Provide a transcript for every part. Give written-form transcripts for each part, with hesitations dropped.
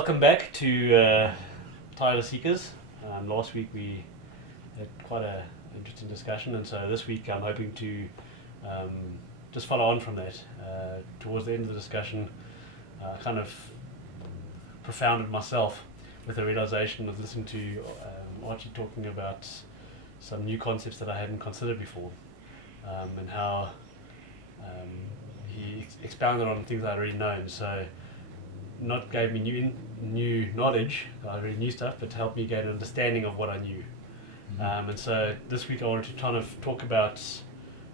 Welcome back to Tireless Seekers. Last week we had quite an interesting discussion, and so this week I'm hoping to just follow on from that. Towards the end of the discussion, I kind of profounded myself with the realization of listening to Archie talking about some new concepts that I hadn't considered before, and how he expounded on things I'd already known. So not gave me new knowledge, I already knew stuff, but to help me gain an understanding of what I knew. And so this week I wanted to kind of talk about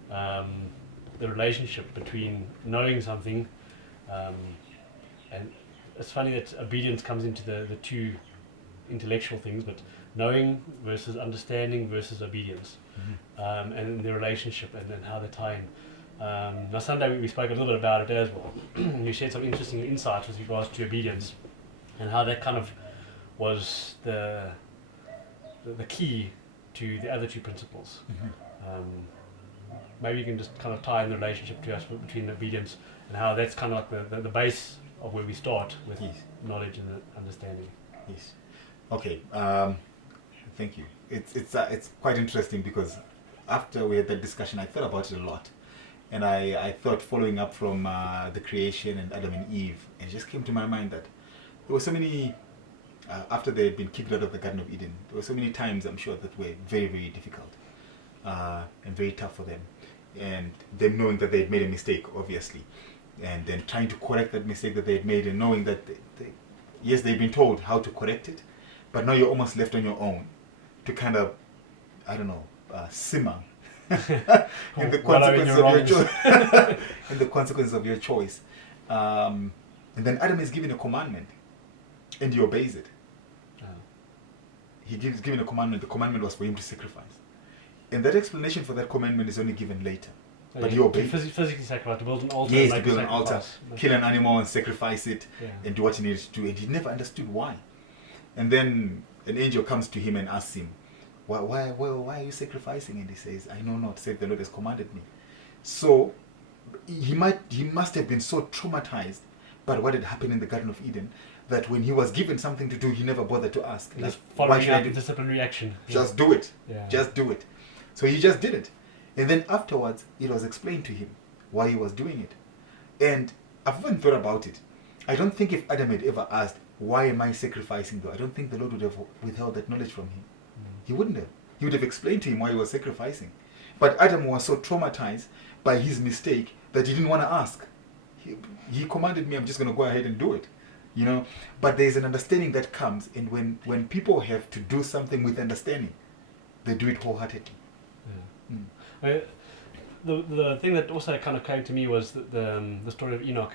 the relationship between knowing something, and it's funny that obedience comes into the two intellectual things, but knowing versus understanding versus obedience, and the relationship and how they tie in. Now Sunday we spoke a little bit about it as well. You shared some interesting insights with regards to obedience and how that kind of was the key to the other two principles. Maybe you can just kind of tie in the relationship to us between obedience and how that's kind of like the base of where we start with knowledge and understanding. Yes. Okay. Thank you. It's quite interesting because after we had that discussion, I thought about it a lot. And I thought, following up from the creation and Adam and Eve, it just came to my mind that there were so many, after they had been kicked out of the Garden of Eden, there were so many times, I'm sure, that were very, very difficult and very tough for them. And them knowing that they had made a mistake, obviously, and then trying to correct that mistake that they had made, and knowing that, yes, they've been told how to correct it, but now you're almost left on your own to kind of, I don't know, simmer in the consequences of your choice. In the consequences of your choice. And then Adam is given a commandment, and he obeys it. He's given a commandment. The commandment was for him to sacrifice. And that explanation for that commandment is only given later. So but he obeyed. Physically sacrifice, to build an altar. Yes, to build an altar, kill an animal and sacrifice it, and do what he needed to do. And he never understood why. And then an angel comes to him and asks him, why are you sacrificing? And he says, I know not, save the Lord has commanded me. So he must have been so traumatized by what had happened in the Garden of Eden that when he was given something to do, he never bothered to ask. Like, following out the disciplinary action. Just do it. Just do it. So he just did it. And then afterwards, it was explained to him why he was doing it. And I've even thought about it. I don't think if Adam had ever asked, why am I sacrificing though? I don't think the Lord would have withheld that knowledge from him. He wouldn't have. He would have explained to him why he was sacrificing. But Adam was so traumatized by his mistake that he didn't want to ask. He commanded me, I'm just going to go ahead and do it. You know. But there's an understanding that comes, and when people have to do something with understanding, they do it wholeheartedly. The thing that also kind of came to me was the story of Enoch,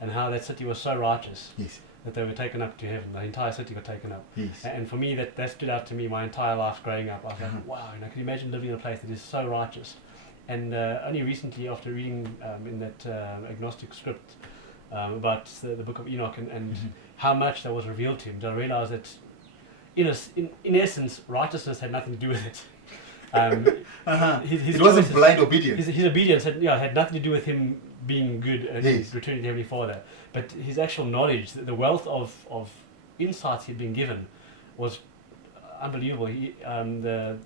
and how that city was so righteous. Yes. That they were taken up to heaven. The entire city got taken up. Yes. And for me, that stood out to me my entire life growing up. I was like, wow, can you imagine living in a place that is so righteous? And only recently, after reading in that agnostic script about the book of Enoch and how much that was revealed to him, I realized that in essence, righteousness had nothing to do with it. It wasn't blind obedience. His obedience had nothing to do with him being good and returning to Heavenly Father, but his actual knowledge, the wealth of insights he'd been given, was unbelievable. The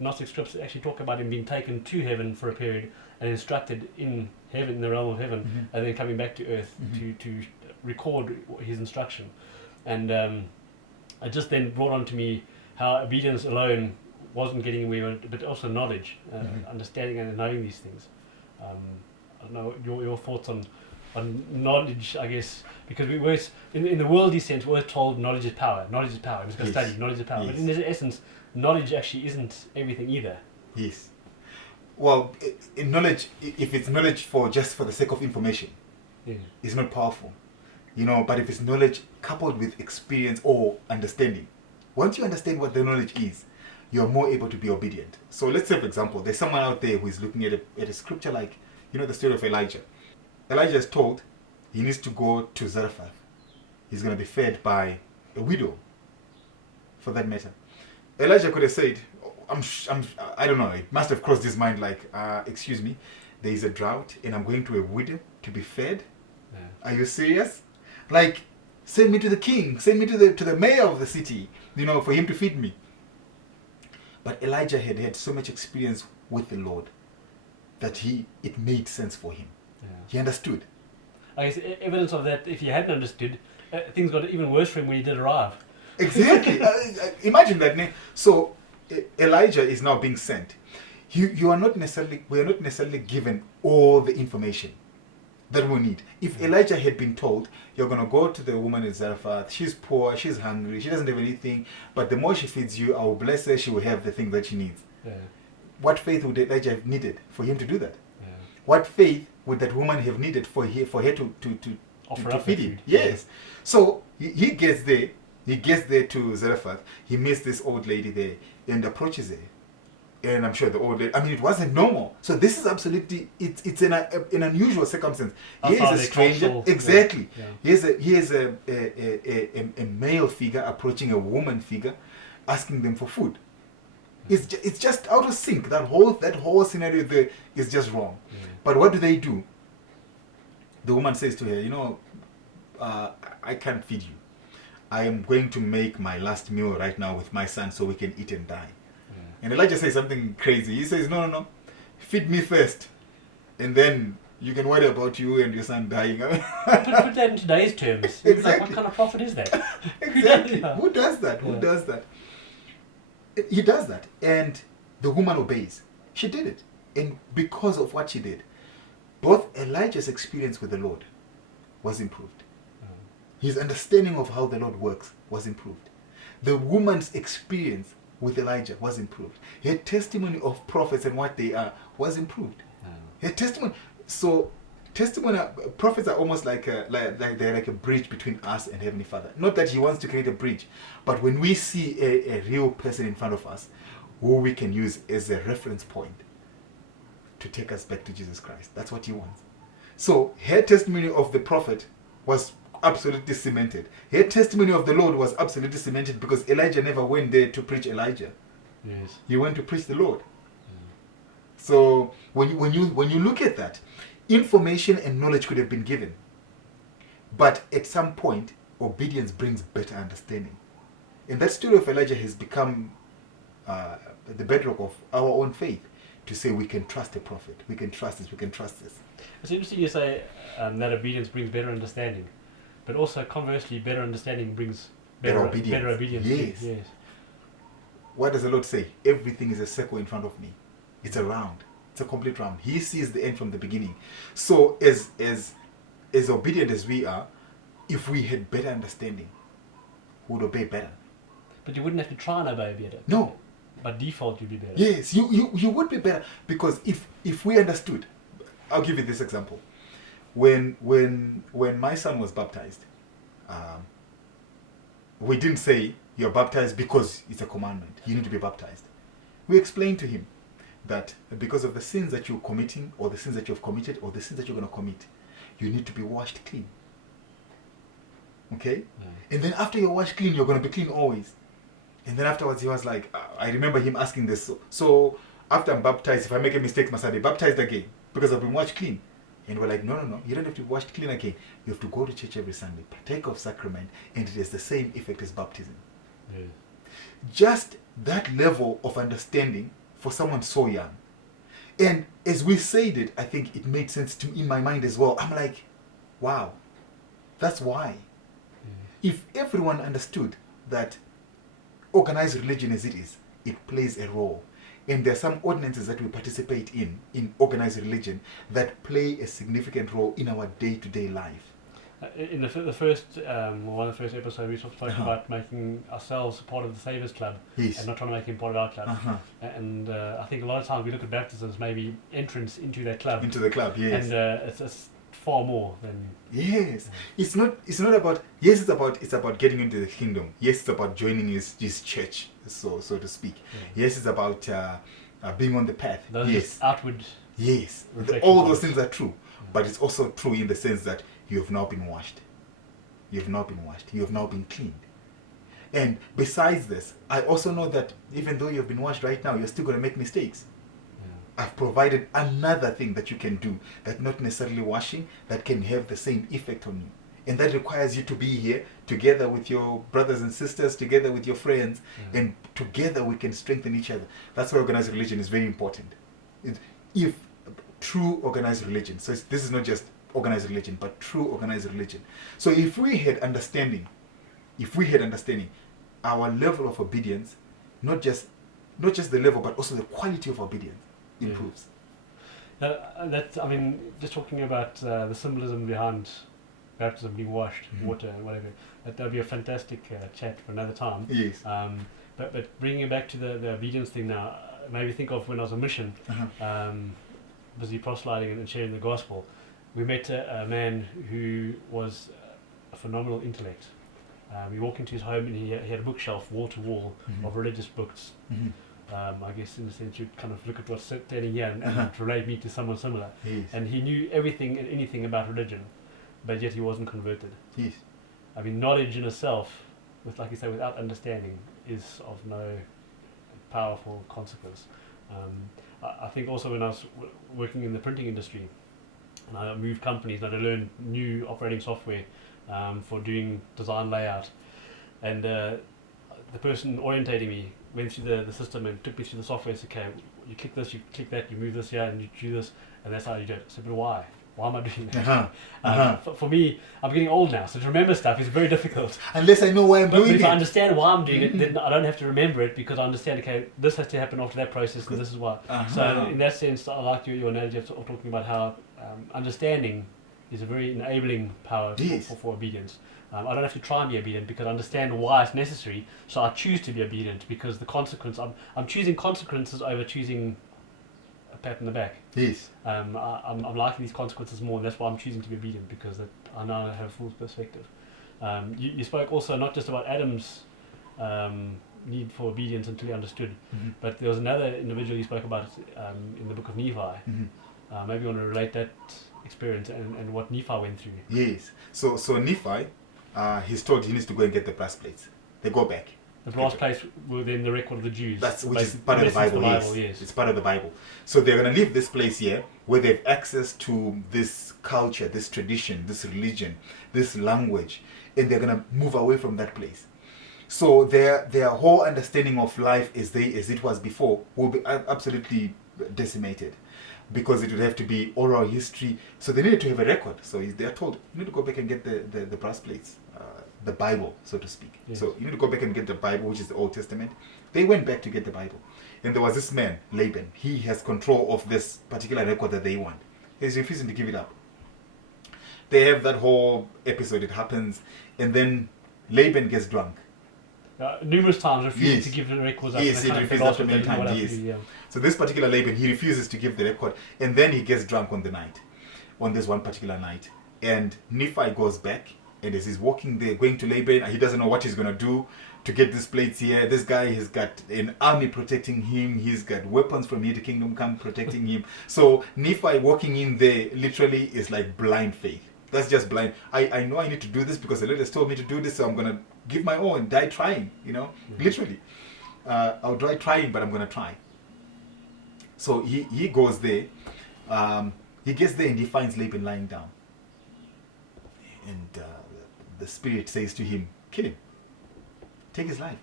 Gnostic scripts actually talk about him being taken to heaven for a period and instructed in heaven, in the realm of heaven, and then coming back to earth to record his instruction. And it just then brought on to me how obedience alone wasn't getting away, but also knowledge, understanding and knowing these things. I don't know your thoughts on knowledge, I guess, because we were in the worldly sense we're told knowledge is power. Knowledge is power. We're just going to study. Knowledge is power. But in essence, knowledge actually isn't everything either. Yes. Well, in knowledge, if it's knowledge just for the sake of information, it's not powerful. You know, but if it's knowledge coupled with experience or understanding, once you understand what the knowledge is, you're more able to be obedient. So let's say, for example, there's someone out there who is looking at a scripture like, you know, the story of Elijah. Elijah is told he needs to go to Zarephath. He's going to be fed by a widow, for that matter. Elijah could have said, I don't know, it must have crossed his mind like, excuse me, there is a drought and I'm going to a widow to be fed? Yeah. Are you serious? Like, Send me to the king. Send me to the mayor of the city, for him to feed me. But Elijah had so much experience with the Lord that it made sense for him. Yeah. He understood. I guess evidence of that, if he hadn't understood, things got even worse for him when he did arrive. Exactly. Imagine that. So Elijah is now being sent. We are not necessarily given all the information that we need. If Elijah had been told, you're going to go to the woman in Zarephath, she's poor, she's hungry, she doesn't have anything, but the more she feeds you, I will bless her, she will have the thing that she needs. Yeah. What faith would Elijah have needed for him to do that? Yeah. What faith would that woman have needed for her to feed him? Yes. So he gets there. He gets there to Zarephath. He meets this old lady there and approaches her. And I'm sure the old lady, it wasn't normal. So this is absolutely, it's an unusual circumstance. He is a stranger. Exactly. Yeah. He is a male figure approaching a woman figure, asking them for food. It's just out of sync. That whole scenario there is just wrong. Yeah. But what do? The woman says to her, I can't feed you. I am going to make my last meal right now with my son so we can eat and die. Yeah. And Elijah says something crazy. He says, no. Feed me first. And then you can worry about you and your son dying. Put that in today's terms. Exactly. Like, what kind of prophet is that? Exactly. Who does that? Who does that? He does that. And the woman obeys. She did it. And because of what she did, both Elijah's experience with the Lord was improved. His understanding of how the Lord works was improved. The woman's experience with Elijah was improved. Her testimony of prophets and what they are was improved. Her testimony. So, prophets are almost like they're like a bridge between us and Heavenly Father. Not that He wants to create a bridge, but when we see a real person in front of us, who we can use as a reference point to take us back to Jesus Christ. That's what He wants. So, her testimony of the prophet was absolutely cemented. Her testimony of the Lord was absolutely cemented because Elijah never went there to preach Elijah. Yes. He went to preach the Lord. So when you look at that, information and knowledge could have been given, but at some point, obedience brings better understanding. And that story of Elijah has become the bedrock of our own faith, to say we can trust a prophet, we can trust this, we can trust this. It's interesting you say that obedience brings better understanding. But also, conversely, better understanding brings better obedience. Yes. What does the Lord say? Everything is a circle in front of me. It's a round. It's a complete round. He sees the end from the beginning. So, as obedient as we are, if we had better understanding, we would obey better. But you wouldn't have to try and obey better. No. By default, you'd be better. Yes, you would be better. Because if we understood, I'll give you this example. When my son was baptized, we didn't say you're baptized because it's a commandment. You need to be baptized. We explained to him that because of the sins that you're committing, or the sins that you've committed, or the sins that you're going to commit, you need to be washed clean. Okay? And then after you're washed clean, you're going to be clean always. And then afterwards, he was like, I remember him asking this. So after I'm baptized, if I make a mistake, must I be baptized again? Because I've been washed clean. And we're like, no, you don't have to be washed clean again. You have to go to church every Sunday, partake of sacrament, and it has the same effect as baptism. Yeah. Just that level of understanding for someone so young. And as we said it, I think it made sense to me in my mind as well. I'm like, wow, that's why. Yeah. If everyone understood that organized religion as it is, it plays a role. And there are some ordinances that we participate in organized religion, that play a significant role in our day-to-day life. In the first one of the first episodes, we talked about making ourselves part of the Saviour's Club, yes, and not trying to make him part of our club. And I think a lot of times we look at baptism as maybe entrance into that club. Into the club, yes. And it's far more than. Yes, it's not about. Yes, it's about getting into the kingdom. Yes, it's about joining his church, so to speak. Yeah. Yes, it's about being on the path. Those yes, outward. Yes, all those things are true, but it's also true in the sense that you have now been washed. You have now been washed. You have now been cleaned. And besides this, I also know that even though you have been washed right now, you're still going to make mistakes. I've provided another thing that you can do, that not necessarily washing, that can have the same effect on you. And that requires you to be here together with your brothers and sisters, together with your friends, and together we can strengthen each other. That's why organized religion is very important. If true organized religion, so this is not just organized religion, but true organized religion. So if we had understanding, our level of obedience, not just the level, but also the quality of obedience improves. Just talking about the symbolism behind baptism, being washed, water, and whatever. That would be a fantastic chat for another time. Yes. But bringing it back to the obedience thing now, made me think of when I was on mission, busy proselyting and sharing the gospel. We met a man who was a phenomenal intellect. We walked into his home and he had a bookshelf wall to wall of religious books. I guess in a sense you kind of look at what's standing here and relate me to someone similar. Yes. And he knew everything and anything about religion, but yet he wasn't converted. Yes. I mean, knowledge in itself, like you say, without understanding, is of no powerful consequence. I think also when I was working in the printing industry, and I moved companies and I had to learn new operating software for doing design layout, and the person orientating me went through the system and took me through the software and said, okay, you click this, you click that, you move this here, and you do this, and that's how you do it. I said, but why? Why am I doing that? For me, I'm getting old now, so to remember stuff is very difficult. Unless I know why I'm doing it. But if I understand why I'm doing it, then I don't have to remember it because I understand, okay, this has to happen after that process, and this is why. So in that sense, I like your analogy of talking about how understanding is a very enabling power for obedience. I don't have to try and be obedient because I understand why it's necessary, so I choose to be obedient because the consequence, I'm choosing consequences over choosing a pat in the back. Yes. I'm liking these consequences more, and that's why I'm choosing to be obedient, because I now have a full perspective. You spoke also not just about Adam's need for obedience until he understood, but there was another individual you spoke about in the book of Nephi. Maybe you want to relate that experience and what Nephi went through. Yes. So Nephi, he's told he needs to go and get the brass plates. They go back. The brass plates were then the record of the Jews. Which is part of the Bible, yes. It's part of the Bible. So they're going to leave this place here where they have access to this culture, this tradition, this religion, this language, and they're going to move away from that place. So their whole understanding of life as it was before will be absolutely decimated, because it would have to be oral history. So they needed to have a record. So they're told, you need to go back and get the brass plates. The Bible, so to speak. Yes. So you need to go back and get the Bible, which is the Old Testament. They went back to get the Bible. And there was this man, Laban. He has control of this particular record that they want. He's refusing to give it up. They have that whole episode, it happens, and then Laban gets drunk. Numerous times refusing to give the records up. Yes, he refuses after many times, yes. So this particular Laban, he refuses to give the record, and then he gets drunk on this one particular night. And Nephi goes back, and as he's walking there, going to Laban, he doesn't know what he's going to do to get these plates here. This guy has got an army protecting him. He's got weapons from here to Kingdom Come protecting him. So Nephi walking in there literally is like blind faith. That's just blind. I know I need to do this because the Lord has told me to do this, so I'm going to give my all and die trying, literally. I'll die trying, but I'm going to try. So he goes there. He gets there and he finds Laban lying down. And the spirit says to him, kill him. Take his life.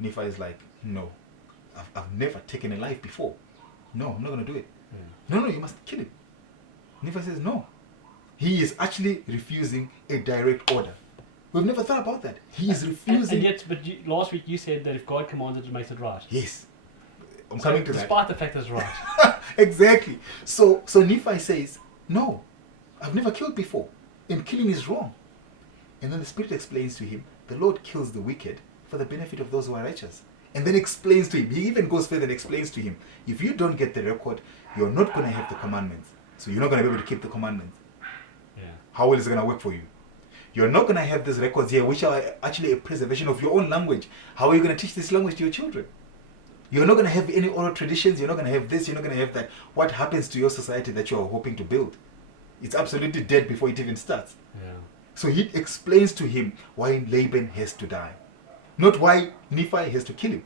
Nephi is like, no. I've never taken a life before. No, I'm not going to do it. No, you must kill him. Nephi says, no. He is actually refusing a direct order. We've never thought about that. He is refusing. And yet, last week you said that if God commands it, it makes it right. Yes. I'm coming to that. Despite the fact that it's right. Exactly. So Nephi says, no, I've never killed before. And killing is wrong. And then the Spirit explains to him, the Lord kills the wicked for the benefit of those who are righteous. And then explains to him, he even goes further and explains to him, if you don't get the record, you're not going to have the commandments. So you're not going to be able to keep the commandments. Yeah. How well is it going to work for you? You're not going to have these records here, which are actually a preservation of your own language. How are you going to teach this language to your children? You're not going to have any oral traditions. You're not going to have this. You're not going to have that. What happens to your society that you're hoping to build? It's absolutely dead before it even starts. Yeah. So he explains to him why Laban has to die. Not why Nephi has to kill him,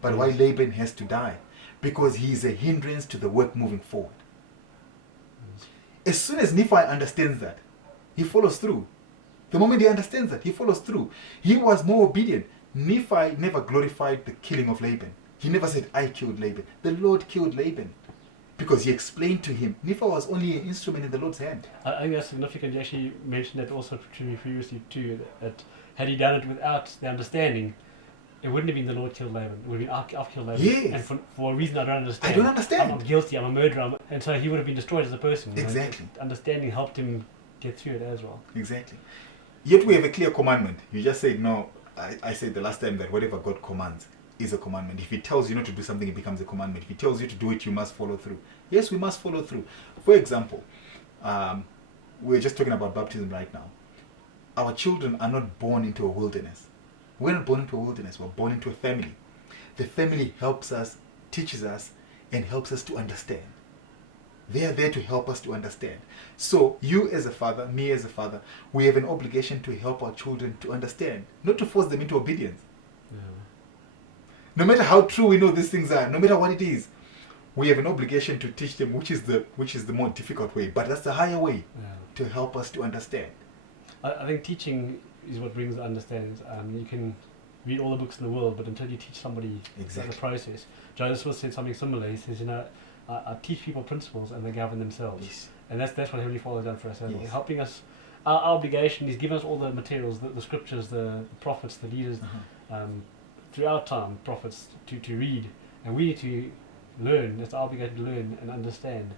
but why Laban has to die. Because he is a hindrance to the work moving forward. As soon as Nephi understands that, he follows through. The moment he understands that, he follows through. He was more obedient. Nephi never glorified the killing of Laban. He never said, I killed Laban. The Lord killed Laban. Because he explained to him, Nephi was only an instrument in the Lord's hand. I think that's significant. You actually mentioned that also to me previously too, that had he done it without the understanding, it wouldn't have been the Lord killed Laban. It would have been I've killed Laban. Yes. And for a reason I don't understand. I don't understand. I'm guilty, I'm a murderer. And so he would have been destroyed as a person. Exactly. Understanding helped him get through it as well. Exactly. Yet we have a clear commandment. You just said, no, I said the last time that whatever God commands is a commandment. If he tells you not to do something, it becomes a commandment. If he tells you to do it, you must follow through. Yes, we must follow through. For example, we're just talking about baptism right now. Our children are not born into a wilderness. We're not born into a wilderness. We're born into a family. The family helps us, teaches us, and helps us to understand. They are there to help us to understand. So, you as a father, me as a father, we have an obligation to help our children to understand, not to force them into obedience. Yeah. No matter how true we know these things are, no matter what it is, we have an obligation to teach them, which is the more difficult way, but that's the higher way to help us to understand. I think teaching is what brings the understanding. You can read all the books in the world, but until you teach somebody the process. Joseph Smith said something similar. He says, I teach people principles and they govern themselves. Yes. And that's what Heavenly Father has done for us. Yes. Helping us, our obligation, He's given us all the materials, the scriptures, the prophets, the leaders, throughout time, prophets, to read. And we need to learn. It's our obligation to learn and understand.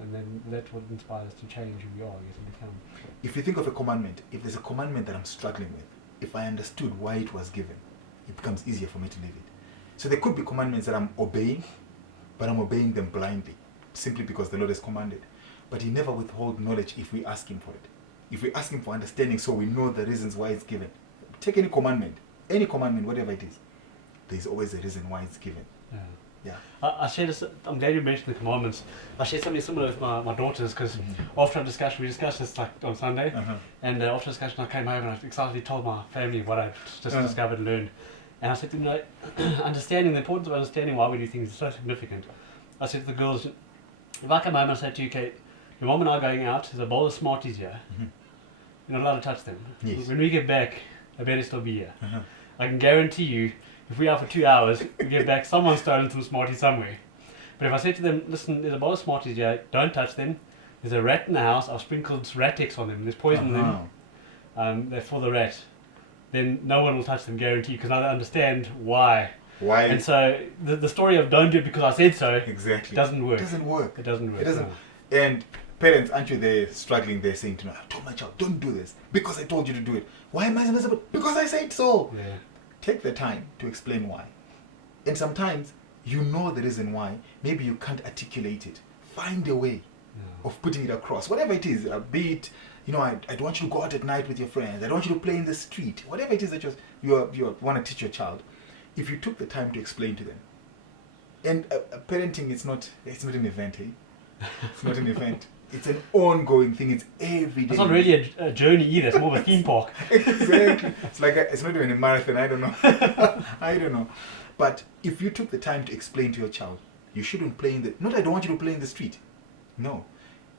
And then that's what inspires us to change who we are, and become. If you think of a commandment, if there's a commandment that I'm struggling with, if I understood why it was given, it becomes easier for me to live it. So there could be commandments that I'm obeying, but I'm obeying them blindly, simply because the Lord has commanded. But He never withholds knowledge if we ask Him for it. If we ask Him for understanding so we know the reasons why it's given. Take any commandment, whatever it is, there's always a reason why it's given. Yeah. I shared this, I'm glad you mentioned the commandments. I shared something similar with my daughters because after a discussion, we discussed this like on Sunday, and after discussion I came home and I excitedly told my family what I just discovered and learned. And I said to them, understanding, the importance of understanding why we do things is so significant. I said to the girls, if I come home and I say to you, Kate, your mom and I are going out, there's a bowl of Smarties here, you're not allowed to touch them. Yes. When we get back, they better still be here. I can guarantee you, if we are for 2 hours, we get back, someone's stolen some Smarties somewhere. But if I say to them, listen, there's a bowl of Smarties here, don't touch them. There's a rat in the house, I've sprinkled Ratex on them, there's poison in them, they're for the rat. Then no one will touch them, guaranteed, because I understand why. Why? And so the story of don't do it because I said so doesn't work. It doesn't work. It doesn't work. It doesn't. No. And parents, aren't you there struggling there saying to me, I told my child, don't do this because I told you to do it. Why am I supposed to? Because I said so. Yeah. Take the time to explain why. And sometimes you know the reason why. Maybe you can't articulate it. Find a way of putting it across. Whatever it is, be it, I don't want you to go out at night with your friends. I don't want you to play in the street. Whatever it is that you want to teach your child. If you took the time to explain to them. And parenting, it's not an event, eh? It's not an event. It's an ongoing thing. It's every day. It's not really a journey either. It's more of a theme park. Exactly. It's like it's not even a marathon. I don't know. I don't know. But if you took the time to explain to your child, you shouldn't play in the... Not I don't want you to play in the street. No.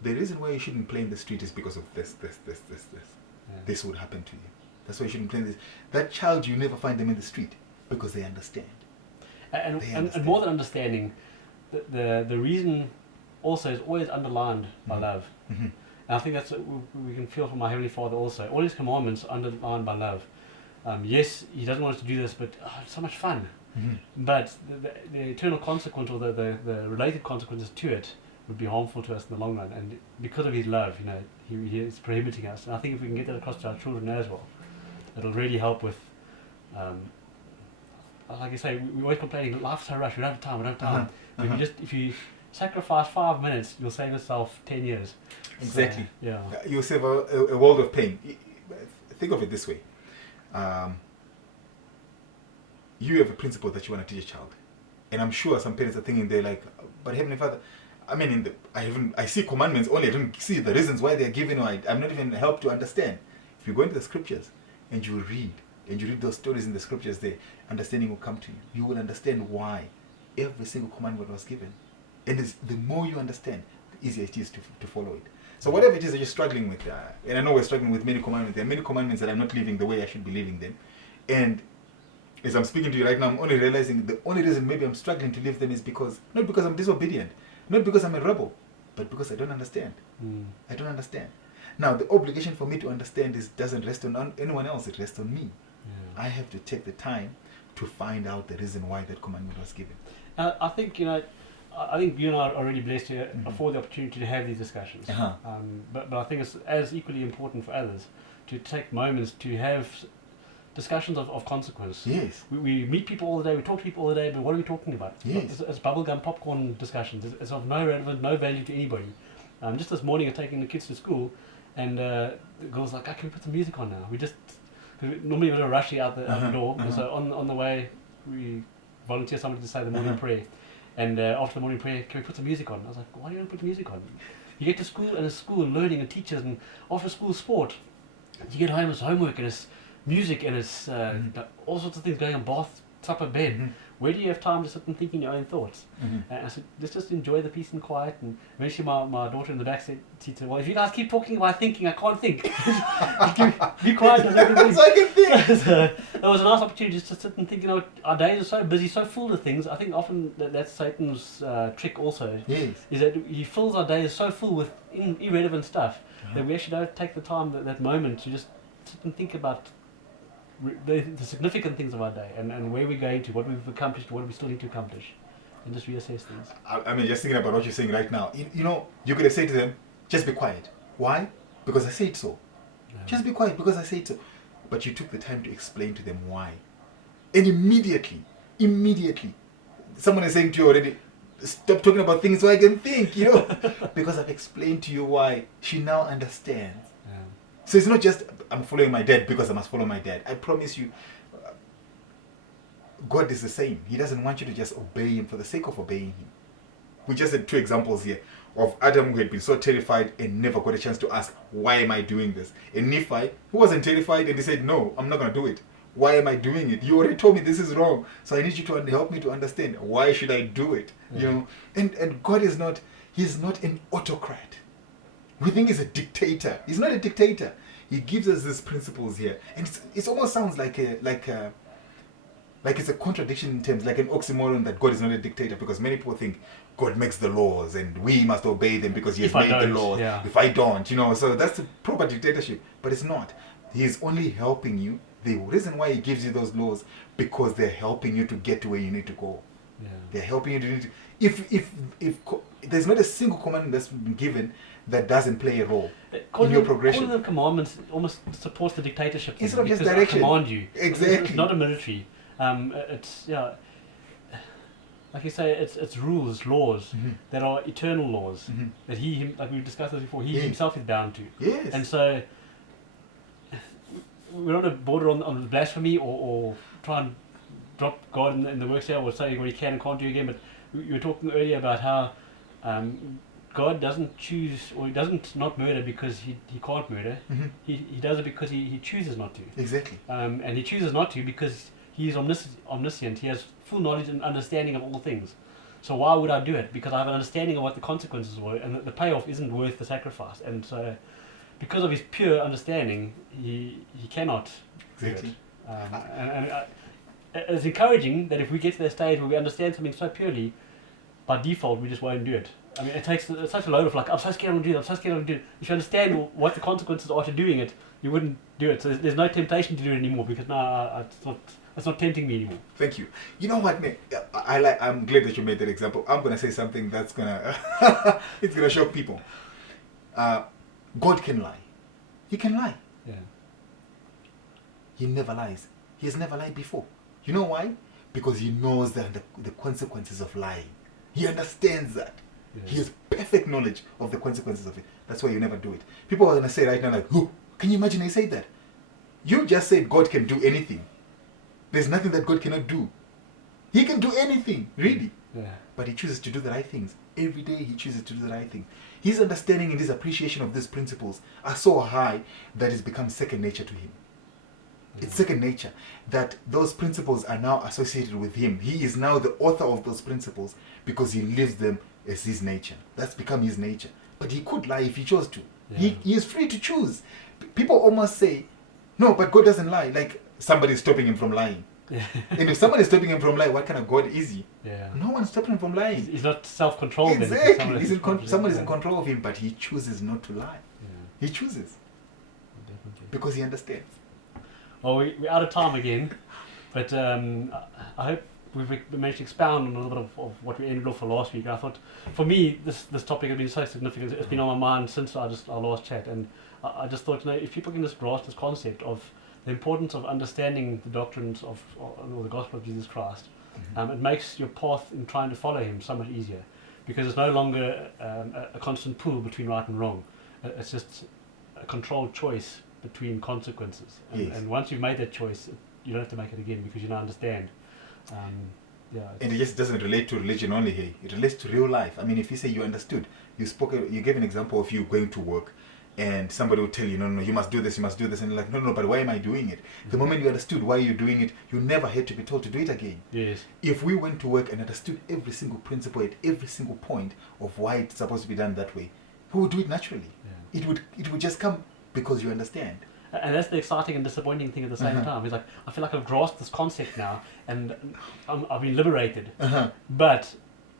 The reason why you shouldn't play in the street is because of this. Yeah. This would happen to you. That's why you shouldn't play in this. That child, you never find them in the street because they understand. And more than understanding, the reason also is always underlined by love. And I think that's what we can feel from our Heavenly Father also. All His commandments are underlined by love. Yes, He doesn't want us to do this, but it's so much fun. But the eternal consequence or the related consequences to it would be harmful to us in the long run. And because of His love, He is prohibiting us. And I think if we can get that across to our children as well, it'll really help with... like I say, we're always complaining, life's so rushed, we don't have time, But if you sacrifice 5 minutes, you'll save yourself 10 years. Exactly. So, yeah. You'll save a world of pain. Think of it this way. You have a principle that you want to teach a child. And I'm sure some parents are thinking, they're like, but Heavenly Father, I mean, I see commandments only, I don't see the reasons why they're given, or I'm not even helped to understand. If you go into the scriptures and you read those stories in the scriptures there, understanding will come to you. You will understand why every single commandment was given. And the more you understand, easier it is to follow it. So whatever it is that you're struggling with, and I know we're struggling with many commandments, there are many commandments that I'm not living the way I should be living them. And as I'm speaking to you right now, I'm only realizing the only reason maybe I'm struggling to live them is because, not because I'm disobedient, not because I'm a rebel, but because I don't understand. I don't understand. Now, the obligation for me to understand doesn't rest on anyone else, it rests on me. I have to take the time to find out the reason why that commandment was given. I think, I think you and I are already blessed to afford the opportunity to have these discussions. But I think it's as equally important for others to take moments to have discussions of consequence. Yes. We meet people all the day, we talk to people all the day, but what are we talking about? Yes. It's bubblegum popcorn discussions. It's of no relevance, no value to anybody. Just this morning, I'm taking the kids to school, and the girl's like, "Can we put some music on now?" Normally we're rushing out the door, so on the way we volunteer somebody to say the morning prayer, and after the morning prayer, can we put some music on? I was like, why do you want to put music on? You get to school and it's school and learning and teachers and after school sport. You get home, it's homework and it's music and it's all sorts of things going on, bath, supper, bed. Where do you have time to sit and think in your own thoughts? And I said, let's just enjoy the peace and quiet. And eventually my daughter in the back said, well, if you guys keep talking about thinking, I can't think. Be quiet so I can think. So I can think. So it was a nice opportunity just to sit and think, our days are so busy, so full of things. I think often that's Satan's trick also. Yes. Is that he fills our days so full with irrelevant stuff that we actually don't take the time, that moment to just sit and think about the significant things of our day and where we're going to, what we've accomplished, what we still need to accomplish, and just reassess things. I mean, just thinking about what you're saying right now, you could have said to them, just be quiet. Why? Because I said so. Just be quiet because I said so. But you took the time to explain to them why. And immediately, someone is saying to you already, stop talking about things so I can think, because I've explained to you why. She now understands. So it's not just, I'm following my dad because I must follow my dad. I promise you, God is the same. He doesn't want you to just obey him for the sake of obeying him. We just had 2 examples here of Adam who had been so terrified and never got a chance to ask, why am I doing this? And Nephi, who wasn't terrified and he said, no, I'm not going to do it. Why am I doing it? You already told me this is wrong. So I need you to help me to understand. Why should I do it? And God is not, he's not an autocrat. We think he's a dictator. He's not a dictator. He gives us these principles here, and it almost sounds like it's a contradiction in terms, like an oxymoron that God is not a dictator, because many people think God makes the laws and we must obey them because He has made the laws. If I don't, so that's a proper dictatorship. But it's not. He is only helping you. The reason why He gives you those laws because they're helping you to get to where you need to go. They're helping you to. If there's not a single commandment that's been given that doesn't play a role in your progression. Calling them commandments almost supports the dictatorship thing. Instead of just direction. I command you. Exactly. It's not a military. It's like you say, it's rules, laws that are eternal laws that He, like we've discussed this before, He Himself is bound to. Yes. And so we're not a border on blasphemy or try and drop God in the works here or say what He can and can't do again. But you were talking earlier about how God doesn't choose, or He doesn't not murder because he can't murder. He does it because he chooses not to. Exactly. And He chooses not to because He is omniscient. He has full knowledge and understanding of all things. So why would I do it? Because I have an understanding of what the consequences were, and the payoff isn't worth the sacrifice. And so, because of His pure understanding, He cannot do it. And it's encouraging that if we get to that stage where we understand something so purely, by default we just won't do it. I mean, it takes such a load of I'm so scared I'm going to do it, I'm so scared I'm going to do it. If you understand what the consequences are to doing it, you wouldn't do it. So there's no temptation to do it anymore because it's not tempting me anymore. Thank you. You know what, man? I'm glad that you made that example. I'm going to say something that's going to it's going to shock people. God can lie. He can lie. Yeah. He never lies. He has never lied before. You know why? Because He knows the consequences of lying. He understands that. Yeah. He has perfect knowledge of the consequences of it. That's why you never do it. People are going to say right now, oh, can you imagine I say that? You just said God can do anything. There's nothing that God cannot do. He can do anything, really. Yeah. But He chooses to do the right things. Every day He chooses to do the right things. His understanding and His appreciation of these principles are so high that it's become second nature to Him. It's second nature, that those principles are now associated with Him. He is now the author of those principles because He lives them as his nature. That's become his nature. But he could lie if he chose to. Yeah. He is free to choose. People almost say, no, but God doesn't lie. Like somebody is stopping him from lying. Yeah. And if somebody is stopping him from lying, what kind of God is he? Yeah. No one's stopping him from lying. He's not self-controlled. Exactly. Somebody's in control of him, but he chooses not to lie. Yeah. He chooses. Definitely. Because he understands. Well, we're out of time again, but I hope we've managed to expound on a little bit of what we ended off for last week. I thought, for me, this topic has been so significant. It's been on my mind since our last chat, and I just thought, if people can just grasp this concept of the importance of understanding the doctrines or the gospel of Jesus Christ, it makes your path in trying to follow him so much easier, because it's no longer a constant pull between right and wrong. It's just a controlled choice between consequences. And once you've made that choice, you don't have to make it again, because you now understand. And it just doesn't relate to religion only here. It relates to real life. I mean, if you say you understood, you gave an example of you going to work, and somebody will tell you, no, you must do this, and you're like, no, but why am I doing it? The moment you understood why you're doing it, you never had to be told to do it again. Yes. If we went to work and understood every single principle at every single point of why it's supposed to be done that way, we would do it naturally. Yeah. It would just come because you understand. And that's the exciting and disappointing thing at the same time. It's like, I feel like I've grasped this concept now, and I've been liberated, but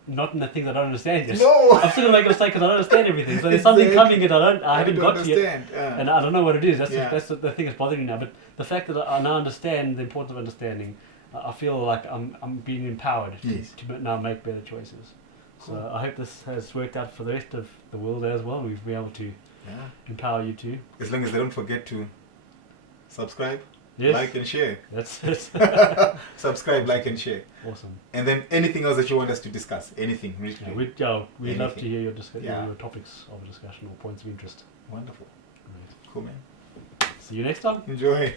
not in the things I don't understand yet. No! I'm still going to make a mistake because I don't understand everything. So there's something coming that I haven't got to yet, Yeah. and I don't know what it is. That's the thing that's bothering me now. But the fact that I now understand the importance of understanding, I feel like I'm being empowered to now make better choices. Cool. So I hope this has worked out for the rest of the world as well. We've been able to empower you too. As long as they don't forget to subscribe, yes. like and share. That's it. Subscribe, like and share. Awesome. And then anything else that you want us to discuss, anything. We'd love to hear your topics of discussion or points of interest. Wonderful. Great. Cool, man. See you next time. Enjoy.